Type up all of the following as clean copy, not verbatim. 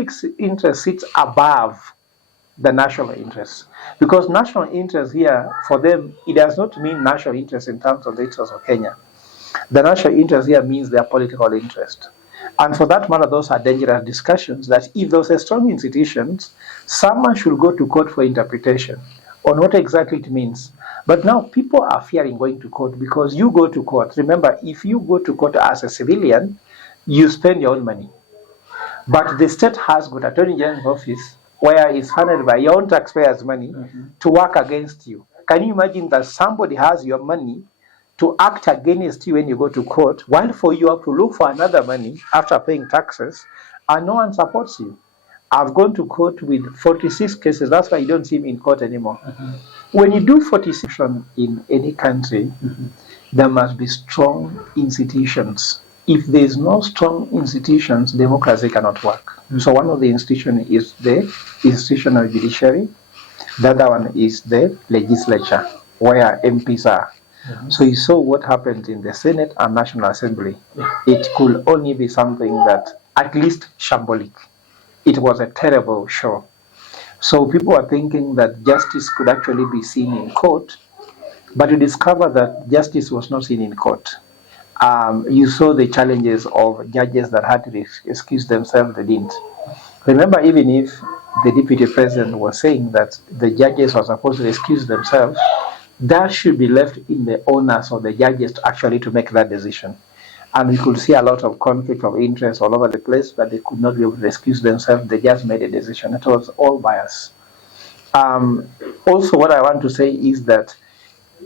public's interest sits above the national interest. Because national interest here, for them, it does not mean national interest in terms of the interest of Kenya. The national interest here means their political interest. And for that matter, those are dangerous discussions that if those are strong institutions, someone should go to court for interpretation on what exactly it means. But now people are fearing going to court because you go to court. Remember, if you go to court as a civilian, you spend your own money. But the state has got Attorney General's office where it's funded by your own taxpayers' money to work against you. Can you imagine that somebody has your money to act against you when you go to court, while for you have to look for another money after paying taxes, and no one supports you? I've gone to court with 46 cases. That's why you don't see me in court anymore. When you do 46 in any country, there must be strong institutions. If there's no strong institutions, democracy cannot work. So one of the institutions is the institution of judiciary. The other one is the legislature, where MPs are. So you saw what happened in the Senate and National Assembly. It could only be something that at least shambolic. It was a terrible show. So people are thinking that justice could actually be seen in court, but you discover that justice was not seen in court. You saw the challenges of judges that had to excuse themselves, they didn't. Remember, even if the deputy president was saying that the judges were supposed to excuse themselves, that should be left in the onus of the judges to actually to make that decision. And we could see a lot of conflict of interest all over the place, but they could not be able to excuse themselves. They just made a decision. It was all bias. Also, what I want to say is that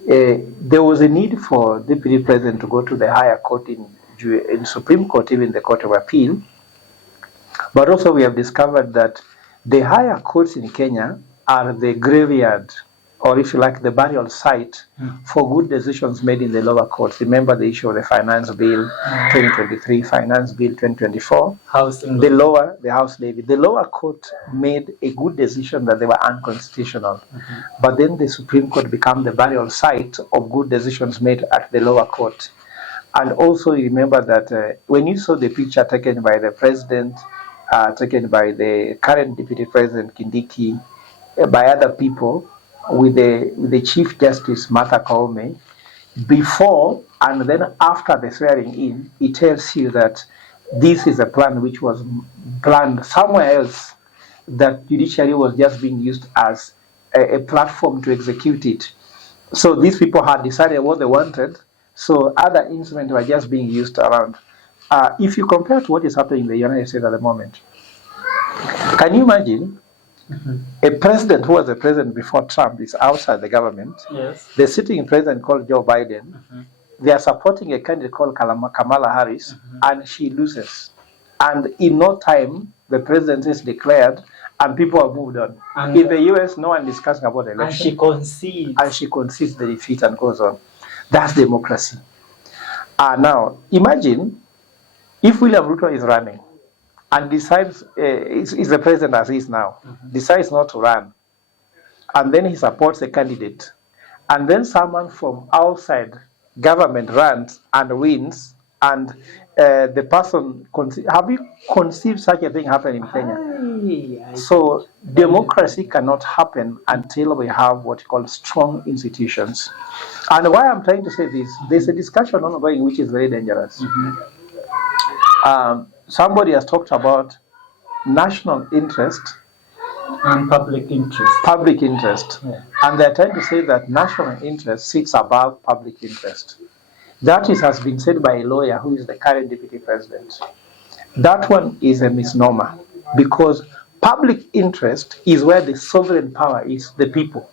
there was a need for the deputy president to go to the higher court in Supreme Court, even the Court of Appeal. But also we have discovered that the higher courts in Kenya are the graveyard, or if you like, the burial site for good decisions made in the lower courts. Remember the issue of the Finance Bill 2023, Finance Bill 2024. The House Levy. The lower court made a good decision that they were unconstitutional. But then the Supreme Court became the burial site of good decisions made at the lower court. And also remember that when you saw the picture taken by the president, taken by the current deputy president Kindiki, by other people, with the Chief Justice Martha Koome, before and then after the swearing in, it tells you that this is a plan which was planned somewhere else, that judiciary was just being used as a platform to execute it. So these people had decided what they wanted, so other instruments were just being used around. If you compare to what is happening in the United States at the moment, can you imagine a president who was a president before Trump is outside the government? Yes. The sitting president called Joe Biden, they are supporting a candidate called Kamala Harris, and she loses. And in no time, the president is declared, and people have moved on. And in the US, no one is discussing about the election. And she concedes the defeat and goes on. That's democracy. Now, imagine if William Ruto is running and decides, is the president as he is now, decides not to run, and then he supports a candidate, and then someone from outside government runs and wins, and the person, have you conceived such a thing happen in Kenya? So democracy cannot happen until we have what you call strong institutions. And why I'm trying to say this, there's a discussion ongoing which is very dangerous. Somebody has talked about national interest and public interest. Public interest. Yeah. And they're trying to say that national interest sits above public interest. That has been said by a lawyer who is the current deputy president. That one is a misnomer, because public interest is where the sovereign power is, the people.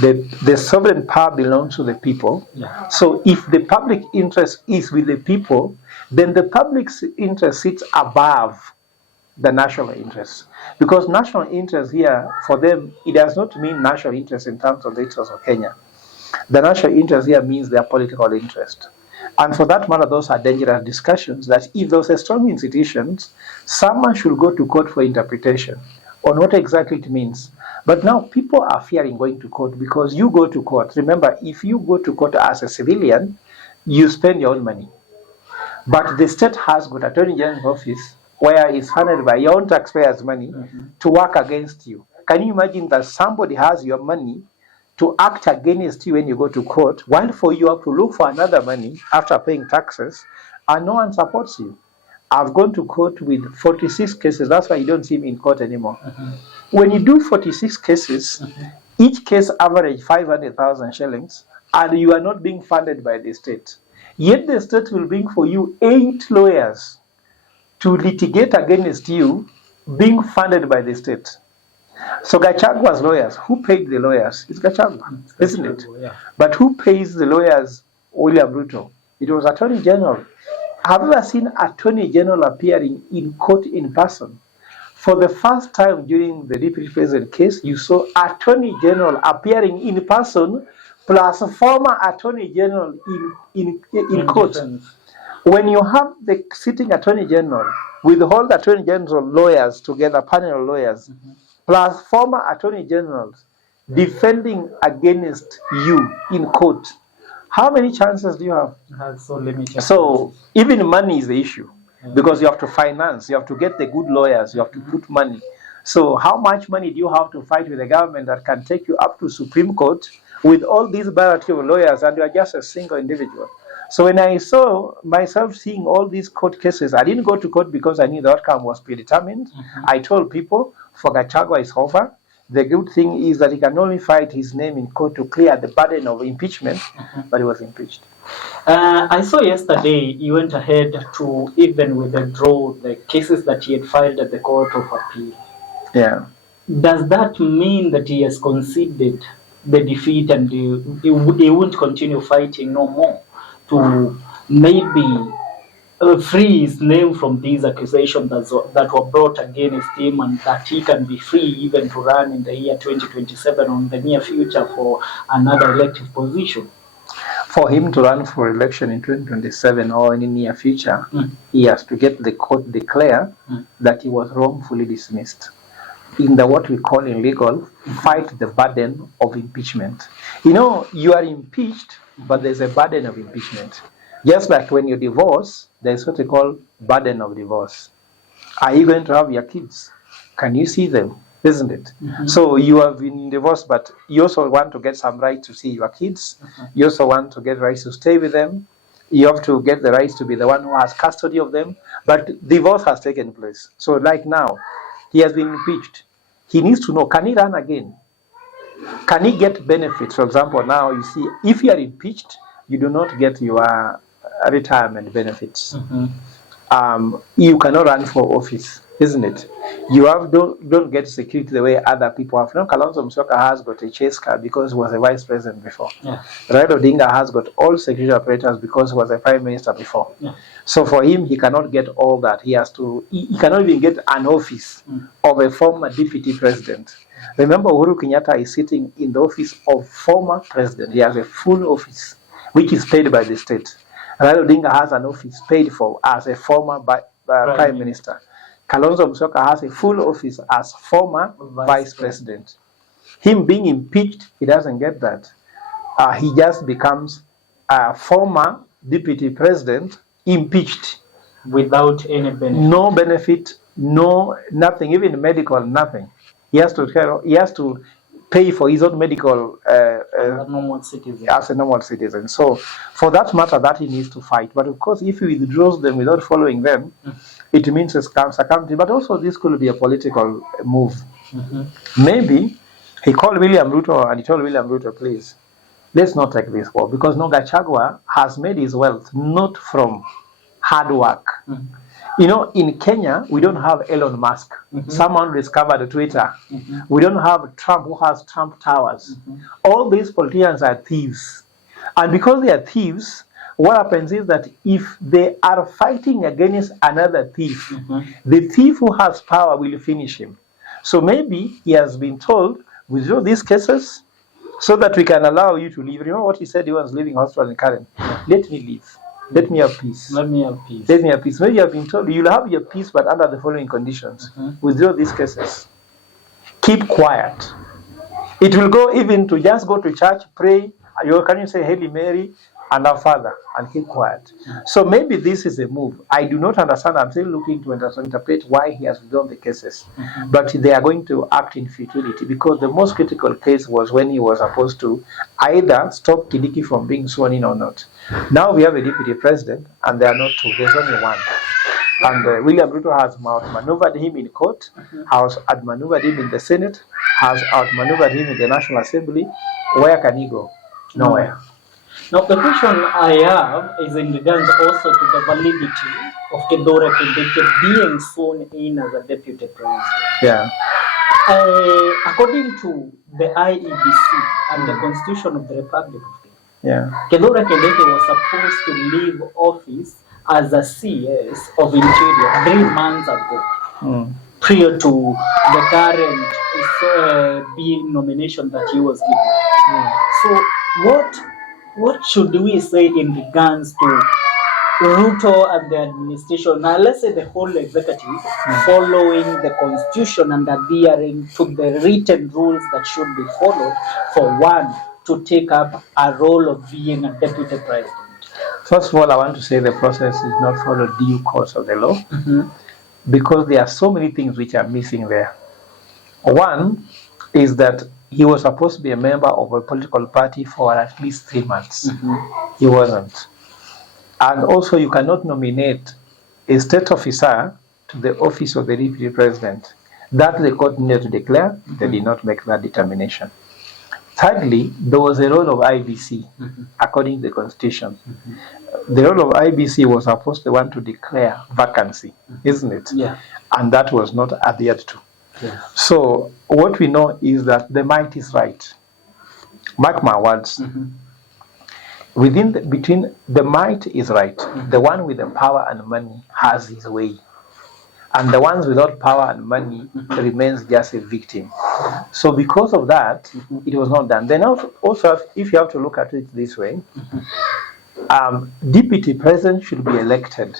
The sovereign power belongs to the people. Yeah. So if the public interest is with the people, then the public's interest sits above the national interest. Because national interest here, for them, it does not mean national interest in terms of the interest of Kenya. The national interest here means their political interest. And for that matter, those are dangerous discussions that if those are strong institutions, someone should go to court for interpretation on what exactly it means. But now people are fearing going to court because you go to court. Remember, if you go to court as a civilian, you spend your own money. But the state has got Attorney General's office where it's funded by your own taxpayers' money to work against you. Can you imagine that somebody has your money to act against you when you go to court, while for you have to look for another money after paying taxes, and no one supports you? I've gone to court with 46 cases. That's why you don't see me in court anymore. When you do 46 cases, each case average 500,000 shillings, and you are not being funded by the state. Yet the state will bring for you 8 lawyers to litigate against you, being funded by the state. So Gachagua's lawyers, who paid the lawyers? It's Gachagua, isn't it? Yeah. But who pays the lawyers? William Ruto. It was Attorney General. Have you ever seen Attorney General appearing in court in person? For the first time during the Deputy President case, you saw Attorney General appearing in person, plus a former Attorney General in court. Defense. When you have the sitting Attorney General with all the Attorney General lawyers together, panel lawyers, plus former Attorney Generals defending against you in court, how many chances do you have? Has so limited. So even money is the issue, because you have to finance, you have to get the good lawyers, you have to put money. So how much money do you have to fight with the government that can take you up to Supreme Court with all these variety of lawyers, and you are just a single individual? So when I saw myself seeing all these court cases, I didn't go to court because I knew the outcome was predetermined. I told people, for Gachagua is over. The good thing is that he can only fight his name in court to clear the burden of impeachment, but he was impeached. I saw yesterday you went ahead to even withdraw the cases that he had filed at the Court of Appeal. Yeah. Does that mean that he has conceded the defeat and he won't continue fighting no more to maybe free his name from these accusations that were brought against him, and that he can be free even to run in the year 2027 or in the near future for another elective position? For him to run for election in 2027 or in the near future, he has to get the court declare that he was wrongfully dismissed. In the what we call in legal, fight the burden of impeachment. You know, you are impeached, but there's a burden of impeachment. Just like when you divorce, there's what we call burden of divorce. Are you going to have your kids? Can you see them? Isn't it? So you have been divorced, but you also want to get some right to see your kids. You also want to get rights to stay with them. You have to get the rights to be the one who has custody of them. But divorce has taken place. So like now, he has been impeached. He needs to know, can he run again? Can he get benefits? For example, now you see, if you are impeached, you do not get your retirement benefits. You cannot run for office, isn't it? You have don't get security the way other people have. Now, Kalonzo Musyoka has got a chase car because he was a vice president before. Raila Odinga has got all security apparatus because he was a prime minister before. So for him, he cannot get all that. He has to. He cannot even get an office of a former deputy president. Remember, Uhuru Kenyatta is sitting in the office of former president. He has a full office, which is paid by the state. Raila Odinga has an office paid for as a former prime minister. Kalonzo Musyoka has a full office as former vice president. Him being impeached, he doesn't get that. He just becomes a former deputy president impeached. Without any benefit. No benefit, no nothing, even medical, nothing. He has to pay for his own medical normal citizen. As a normal citizen. So for that matter, that he needs to fight. But of course, if he withdraws them without following them, it means a circumstance. But also this could be a political move. Maybe he called William Ruto and he told William Ruto, please, let's not take this war, because no, Gachagua has made his wealth not from hard work. You know, in Kenya, we don't have Elon Musk, someone who discovered Twitter. We don't have Trump, who has Trump Towers. All these politicians are thieves. And because they are thieves, what happens is that if they are fighting against another thief, the thief who has power will finish him. So maybe he has been told, withdraw these cases so that we can allow you to leave. Remember what he said he was leaving hospital in Karen? Let me leave. Let me have peace. Let me have peace. Let me have peace. Maybe you have been told you'll have your peace, but under the following conditions. Withdraw these cases. Keep quiet. It will go even to just go to church, pray. Can you say Hail Mary? and our father, and keep quiet. So maybe this is a move. I do not understand. I'm still looking to interpret why he has withdrawn the cases. But they are going to act in futility, because the most critical case was when he was supposed to either stop Kindiki from being sworn in or not. Now we have a deputy president, and there are not two. There's only one. And William Ruto has outmaneuvered him in court, has outmaneuvered him in the Senate, has outmaneuvered him in the National Assembly. Where can he go? Nowhere. Now, the question I have is in regards also to the validity of Kithure Kindiki being sworn in as a deputy president. Yeah. According to the IEBC and the Constitution of the Republic of Kenya, yeah, Kithure Kindiki was supposed to leave office as a CS of Interior 3 months ago, prior to the current being nomination that he was given. So, what should we say in regards to Ruto and the administration? Now, let's say the whole executive following the constitution and adhering to the written rules that should be followed for one to take up a role of being a deputy president. First of all, I want to say the process is not followed due course of the law, because there are so many things which are missing there. One is that he was supposed to be a member of a political party for at least 3 months. He wasn't. And also, you cannot nominate a state officer to the office of the deputy president. That the court needed to declare. They did not make that determination. Thirdly, there was a role of IBC, according to the constitution. The role of IBC was supposed to want to declare vacancy, isn't it? Yeah. And that was not adhered to. Yeah. So what we know is that the might is right. Mark my words. Between the might is right. The one with the power and money has his way, and the ones without power and money remains just a victim. So because of that, it was not done. Then also, if you have to look at it this way, deputy president should be elected.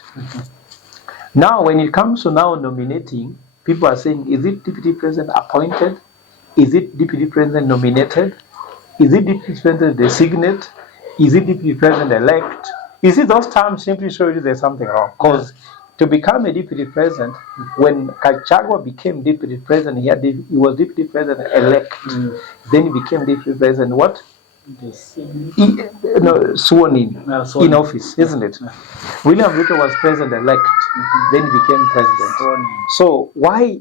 Now, when it comes to now nominating, people are saying, is it deputy president appointed? Is it deputy president nominated? Is it deputy president designate? Is it deputy president elect? Is it those terms simply show you there's something wrong? Because to become a deputy president, when Gachagua became deputy president, he was deputy president elect. Then he became deputy president what? Sworn in office, isn't it? William Ruto was president elect, then he became president. So why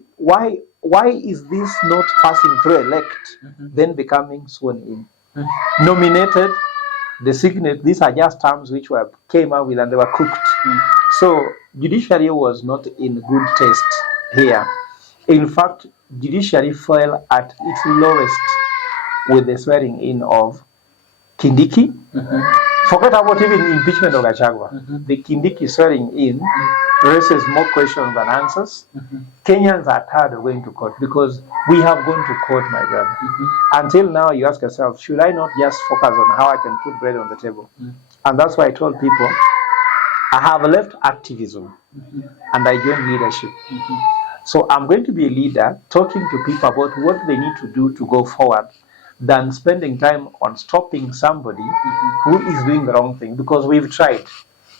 is this not passing through elect, then becoming sworn in? Nominated, designate, these are just terms which came out with and they were cooked. So judiciary was not in good taste here. In fact, judiciary fell at its lowest with the swearing in of Kindiki. Forget about even impeachment of Gachagua. The Kindiki swearing in raises more questions than answers. Kenyans are tired of going to court because we have gone to court, my brother. Until now, you ask yourself, should I not just focus on how I can put bread on the table? And that's why I told people, I have left activism and I joined leadership. So I'm going to be a leader, talking to people about what they need to do to go forward, than spending time on stopping somebody who is doing the wrong thing. Because we've tried.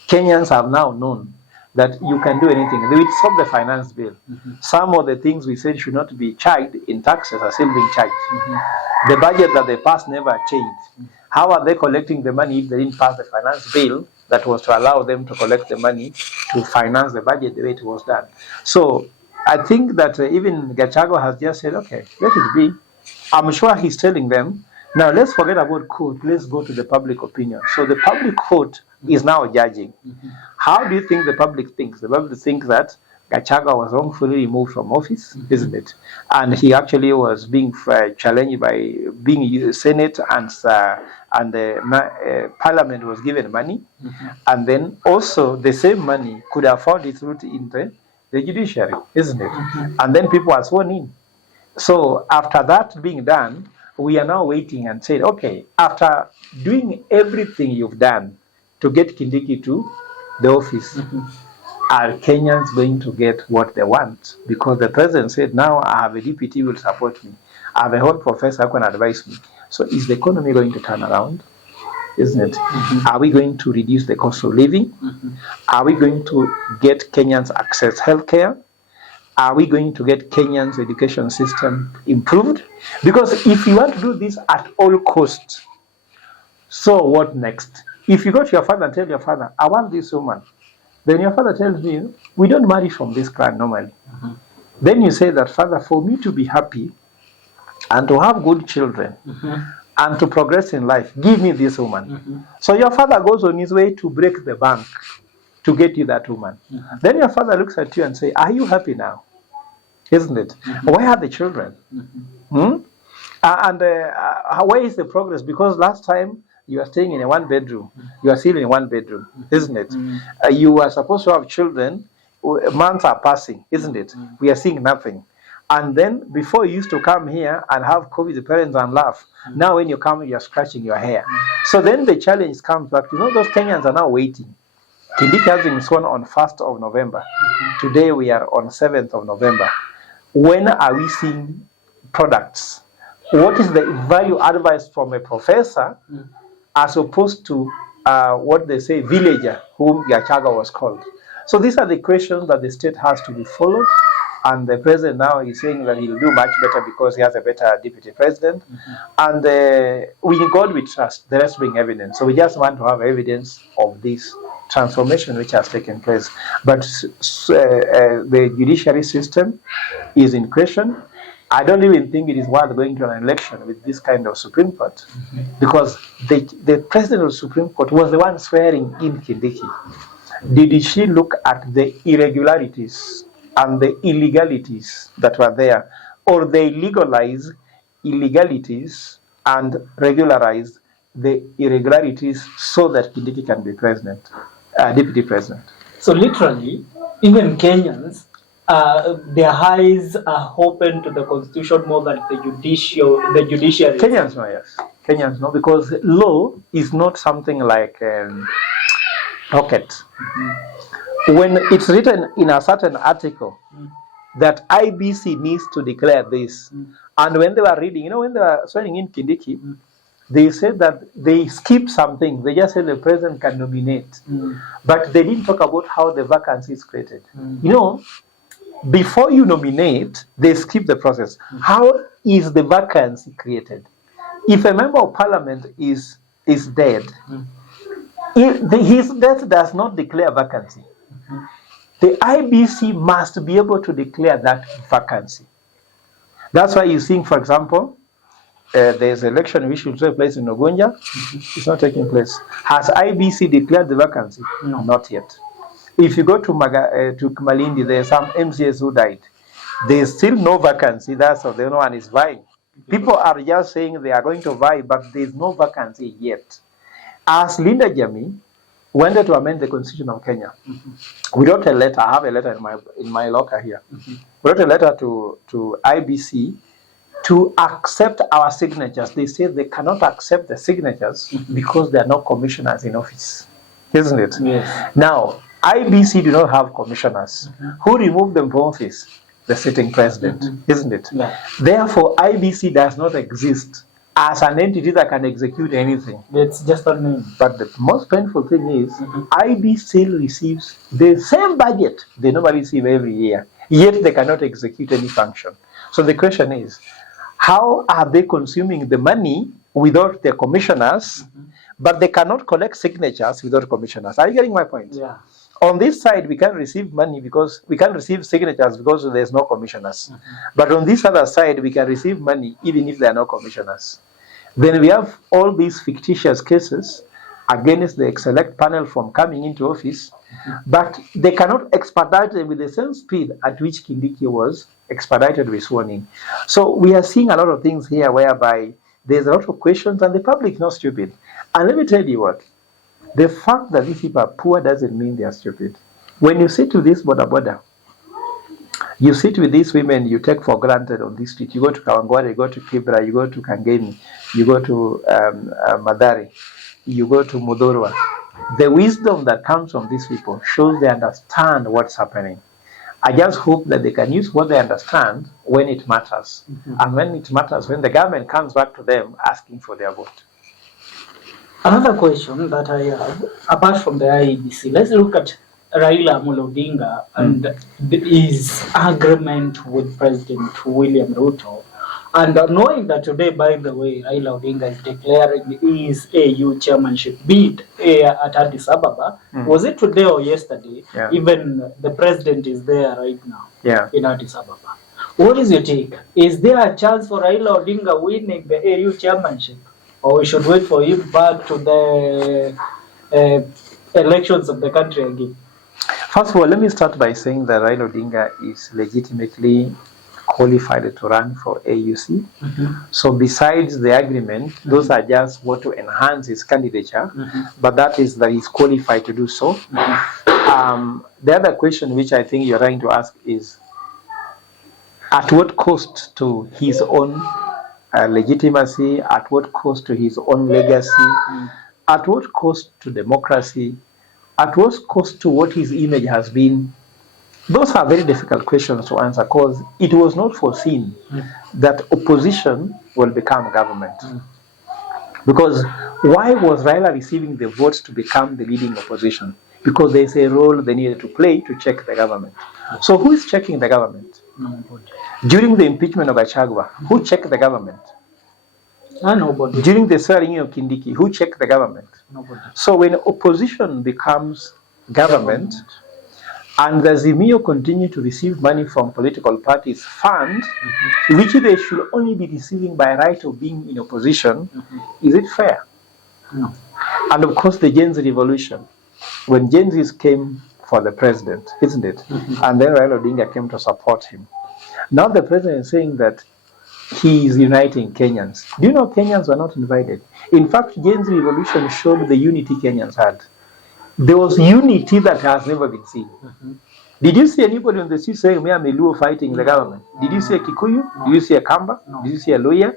Kenyans have now known that you can do anything. They will stop the finance bill. Some of the things we said should not be charged in taxes are still being charged. The budget that they passed never changed. How are they collecting the money if they didn't pass the finance bill that was to allow them to collect the money to finance the budget the way it was done? So I think that even Gachagua has just said, okay, let it be. I'm sure he's telling them, now let's forget about court, let's go to the public opinion. So the public court is now judging. How do you think the public thinks? The public thinks that Gachagua was wrongfully removed from office, isn't it? And he actually was being challenged by being Senate and the Parliament was given money. And then also the same money could have found its route into the judiciary, isn't it? And then people are sworn in. So after that being done, we are now waiting and saying, okay, after doing everything you've done to get Kindiki to the office, are Kenyans going to get what they want? Because the president said, now I have a deputy who will support me. I have a whole professor who can advise me. So is the economy going to turn around? isn't it? Are we going to reduce the cost of living? Are we going to get Kenyans access healthcare? Are we going to get Kenyans' education system improved? Because if you want to do this at all costs, so what next? If you go to your father and tell your father, I want this woman, then your father tells you, we don't marry from this clan normally. Then you say that, Father, for me to be happy and to have good children and to progress in life, give me this woman. So your father goes on his way to break the bank to get you that woman. Then your father looks at you and say, are you happy now? Isn't it? Where are the children? And where is the progress? Because last time you are staying in a one bedroom, you are still in one bedroom, isn't it? You are supposed to have children, months are passing, isn't it? We are seeing nothing. And then before you used to come here and have COVID parents and laugh, now when you come, you are scratching your hair. So then the challenge comes back. You know, those Kenyans are now waiting. Kindiki has been sworn on 1st of November. Today we are on 7th of November. When are we seeing products? What is the value advice from a professor as opposed to what they say, villager, whom Yachaga was called? So these are the questions that the state has to be followed. And the president now is saying that he'll do much better because he has a better deputy president. And in God we trust, the rest being evidence. So we just want to have evidence of this transformation which has taken place. But the judiciary system is in question. I don't even think it is worth going to an election with this kind of Supreme Court, because the president of the Supreme Court was the one swearing in Kindiki. Did she look at the irregularities and the illegalities that were there, or they legalize illegalities and regularize the irregularities so that Kindiki can be president, deputy president? So literally, even Kenyans, their eyes are open to the constitution more than the judiciary. Kenyans know, yes. Kenyans know, because law is not something like rocket. When it's written in a certain article that IBC needs to declare this, and when they were reading, you know, when they were swearing in Kindiki, they said that they skipped something. They just said the president can nominate, but they didn't talk about how the vacancy is created. You know, before you nominate, they skip the process. How is the vacancy created? If a member of parliament is dead, his death does not declare vacancy. The IBC must be able to declare that vacancy. That's why you're seeing, for example, there's an election which will take place in Ogolla. It's not taking place. Has IBC declared the vacancy? No. Not yet. If you go to Malindi, there's some MCS who died. There's still no vacancy. That's how the only one is vying. People are just saying they are going to vie, but there's no vacancy yet. As Linda Jami wanted to amend the Constitution of Kenya, we wrote a letter. I have a letter in my locker here. We wrote a letter to IBC to accept our signatures. They said they cannot accept the signatures because there are no commissioners in office, isn't it? Yes. Now, IBC do not have commissioners. Who removed them from office? The sitting president, isn't it? Yeah. Therefore, IBC does not exist as an entity that can execute anything. It's just a name. But the most painful thing is, IB still receives the same budget they normally receive every year, yet they cannot execute any function. So the question is, how are they consuming the money without their commissioners, but they cannot collect signatures without commissioners? Are you getting my point? Yeah. On this side, we can receive money because we can receive signatures because there's no commissioners. But on this other side, we can receive money even if there are no commissioners. Then we have all these fictitious cases against the select panel from coming into office, but they cannot expedite them with the same speed at which Kindiki was expedited with sworn in. So we are seeing a lot of things here whereby there's a lot of questions and the public is not stupid. And let me tell you what, the fact that these people are poor doesn't mean they are stupid. When you sit with this border, you sit with these women you take for granted on this street. You go to Kawangware, you go to Kibra, you go to Kangemi, you go to Madari, you go to Mudurwa. The wisdom that comes from these people shows they understand what's happening. I just hope that they can use what they understand when it matters. And when it matters, when the government comes back to them asking for their vote. Another question that I have, apart from the IEBC, let's look at Raila Amolo Odinga and his agreement with President William Ruto. And knowing that today, by the way, Raila Odinga is declaring his AU chairmanship bid at Addis Ababa. Was it today or yesterday? Yeah. Even the president is there right now in Addis Ababa. What is your take? Is there a chance for Raila Odinga winning the AU chairmanship? Or we should wait for him back to the elections of the country again? First of all, let me start by saying that Raila Odinga is legitimately qualified to run for AUC. So besides the agreement, those are just what to enhance his candidature, but that is that he's qualified to do so. The other question which I think you're trying to ask is, at what cost to his own legitimacy, at what cost to his own legacy, at what cost to democracy, at what cost to what his image has been? Those are very difficult questions to answer because it was not foreseen that opposition will become government. Because why was Raila receiving the votes to become the leading opposition? Because there's a role they needed to play to check the government. So who is checking the government? During the impeachment of Gachagua, who checked the government? Nobody. During the swearing of Kindiki, who checked the government? Nobody. So when opposition becomes government, and the Azimio continue to receive money from political parties fund, which they should only be receiving by right of being in opposition, is it fair? No. And of course the Gen Z revolution, when Gen Zs came for the president, isn't it? And then Raila Odinga came to support him. Now the president is saying that he is uniting Kenyans. Do you know Kenyans were not invited? In fact, Gen Z revolution showed the unity Kenyans had. There was unity that has never been seen. Did you see anybody on the street saying, "Me, I'm a Luo fighting the government"? Did you see a Kikuyu? Did you see a Kamba? Did you see a Luya?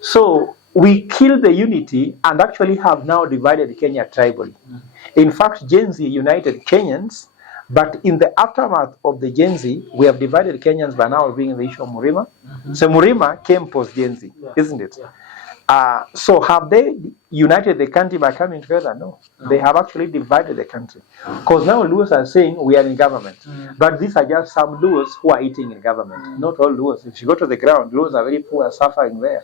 So we killed the unity and actually have now divided Kenya tribally. In fact, Gen Z united Kenyans, but in the aftermath of the Gen Z, we have divided Kenyans by now being the issue of Murima. So Murima came post Gen Z, isn't it? So have they united the country by coming together? No. They have actually divided the country. Because now Luos are saying we are in government. But these are just some Luos who are eating in government. Not all Luos. If you go to the ground, Luos are very poor, suffering there.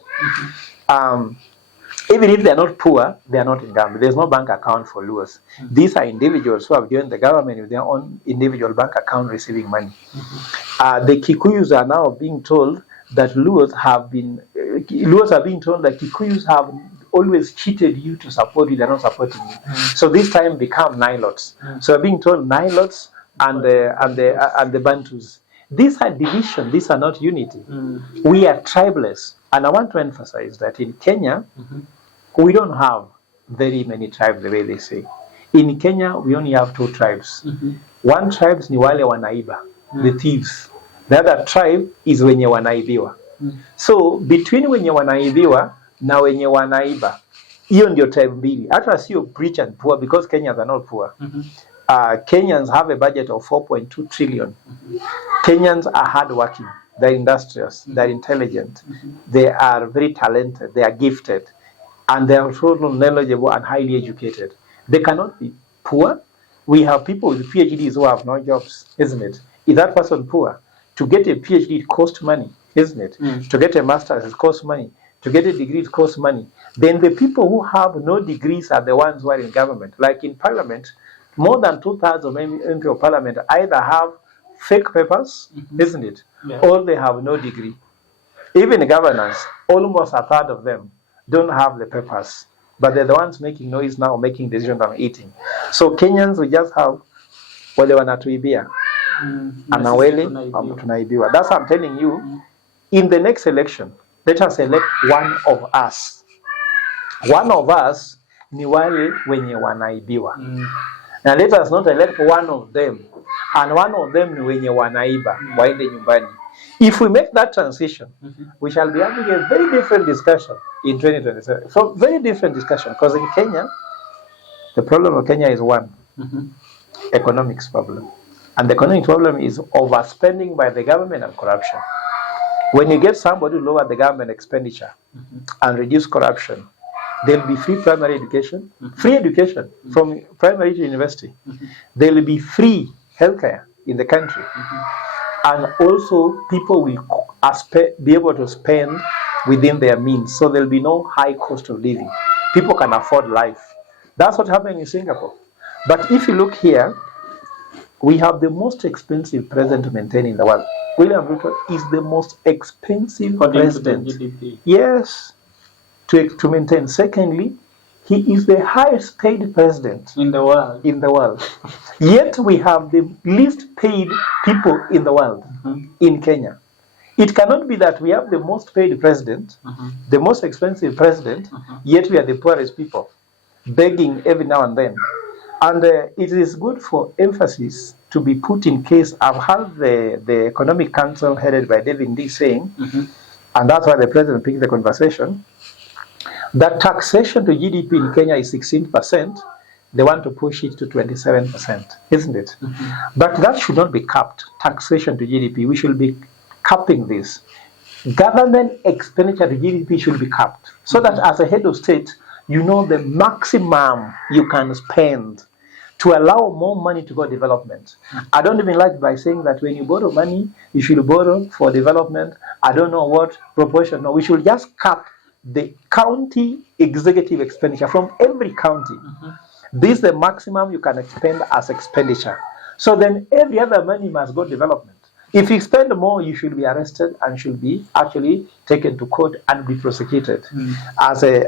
Even if they are not poor, they are not in government. There's no bank account for Luos. These are individuals who have joined the government with their own individual bank account receiving money. The Kikuyus are now being told that Luos are being told that Kikuyus have always cheated you to support you, they're not supporting you. So this time become Nilots. So we're being told Nilots and the Bantus. These are division, these are not unity. We are tribeless. And I want to emphasize that in Kenya, we don't have very many tribes the way they say. In Kenya, we only have 2 tribes. One tribe is Niwale Wanaiba, the thieves. The other tribe is wenye wanaibiwa. So between wenye wanaibiwa na wenye wanaiba, hiyo ndio tribe mbili. Hata sio rich and poor because Kenyans are not poor. Kenyans have a budget of 4.2 trillion. Kenyans are hardworking, they're industrious, they're intelligent, they are very talented, they are gifted, and they are also knowledgeable and highly educated. They cannot be poor. We have people with PhDs who have no jobs, isn't it? Is that person poor? To get a PhD, it costs money, isn't it? To get a master's, it costs money. To get a degree, it costs money. Then the people who have no degrees are the ones who are in government. Like in parliament, more than 2/3 of MP of parliament either have fake papers, isn't it? Or they have no degree. Even governors, almost 1/3 of them don't have the papers. But they're the ones making noise now, making decisions on eating. So Kenyans, we just have wale wanatuibia. Anawele tunaibiwa. That's what I'm telling you. In the next election, let us elect one of us. One of us ni wale wenye wanaibiwa. Now let us not elect one of them. And one of them ni wenye wanaiba. Waende nyumbani. If we make that transition, we shall be having a very different discussion in 2027. So very different discussion. Because in Kenya, the problem of Kenya is one. Economics problem. And the economic problem is overspending by the government and corruption. When you get somebody to lower the government expenditure and reduce corruption, There'll be free primary education, free education from primary to university. There will be free healthcare in the country. And also people will be able to spend within their means. So there'll be no high cost of living. People can afford life. That's what happened in Singapore. But if you look here, we have the most expensive president to maintain in the world. William Ruto is the most expensive president. Yes, to maintain. Secondly, he is the highest paid president in the world. Yet we have the least paid people in the world in Kenya. It cannot be that we have the most paid president, the most expensive president, yet we are the poorest people, begging every now and then. And it is good for emphasis to be put in case. I've heard the Economic Council headed by David Ndii saying, and that's why the president picked the conversation, that taxation to GDP in Kenya is 16%. They want to push it to 27%, isn't it? But that should not be capped, taxation to GDP. We should be capping this. Government expenditure to GDP should be capped, so that as a head of state, you know the maximum you can spend to allow more money to go development. I don't even like by saying that when you borrow money, you should borrow for development. I don't know what proportion. No, we should just cap the county executive expenditure from every county. This is the maximum you can spend as expenditure. So then every other money must go development. If you spend more, you should be arrested and should be actually taken to court and be prosecuted as a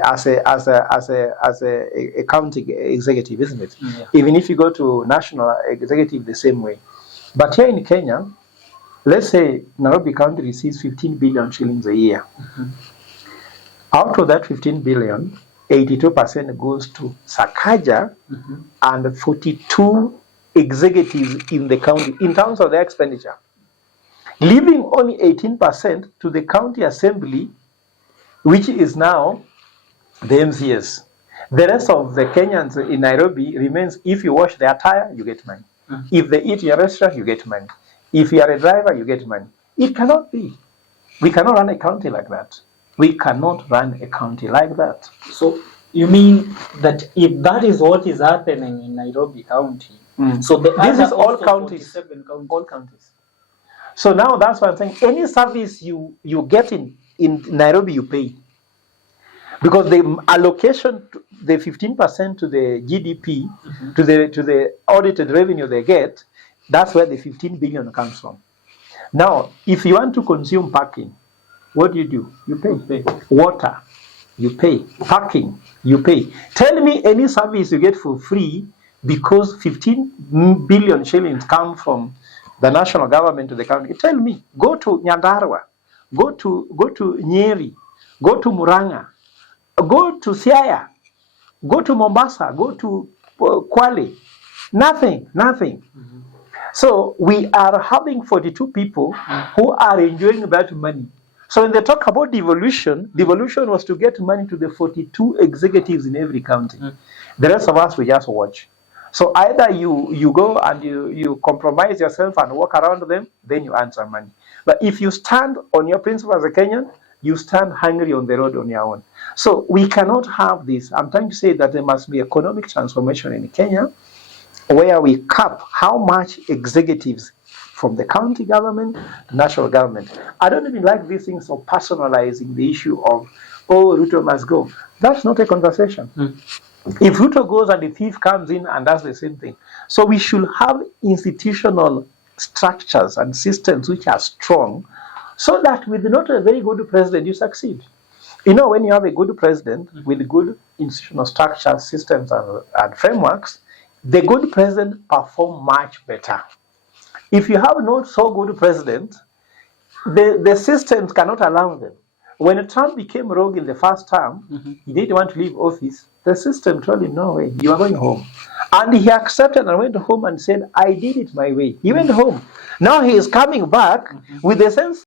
county executive, isn't it? Even if you go to national executive the same way. But here in Kenya, let's say Nairobi County receives 15 billion shillings a year. Out of that 15 billion, 82% goes to Sakaja and 42 executives in the county in terms of their expenditure, leaving only 18% to the county assembly, which is now the MCS. The rest of the Kenyans in Nairobi remains, if you wash their tire, you get money. If they eat in your restaurant, you get money. If you are a driver, you get money. It cannot be. We cannot run a county like that. We cannot run a county like that. So you mean that if that is what is happening in Nairobi County, so this is all counties, all counties. So now that's what I'm saying. Any service you get in Nairobi, you pay. Because the allocation, the 15% to the GDP, to the audited revenue they get, that's where the 15 billion comes from. Now, if you want to consume parking, what do? You pay. Water, you pay. Parking, you pay. Tell me any service you get for free because 15 billion shillings come from the national government to the county. Tell me. Go to Nyandarua, go to Nyeri, go to Murang'a, go to Siaya, go to Mombasa, go to Kwale. Nothing. So we are having 42 people who are enjoying that money. So when they talk about devolution was to get money to the 42 executives in every county. The rest of us, we just watch. So either you go and you compromise yourself and walk around them, then you earn some money. But if you stand on your principle as a Kenyan, you stand hungry on the road on your own. So we cannot have this. I'm trying to say that there must be economic transformation in Kenya where we cap how much executives from the county government to national government. I don't even like these things of personalizing the issue of, oh, Ruto must go. That's not a conversation. If Ruto goes and the thief comes in and does the same thing. So we should have institutional structures and systems which are strong so that with not a very good president, you succeed. You know, when you have a good president with good institutional structures, systems, and frameworks, the good president performs much better. If you have not so good president, the systems cannot allow them. When Trump became rogue in the first term, he didn't want to leave office. The system told him, no way, you are going home. And he accepted and went home and said, I did it my way. He went home. Now he is coming back with the sense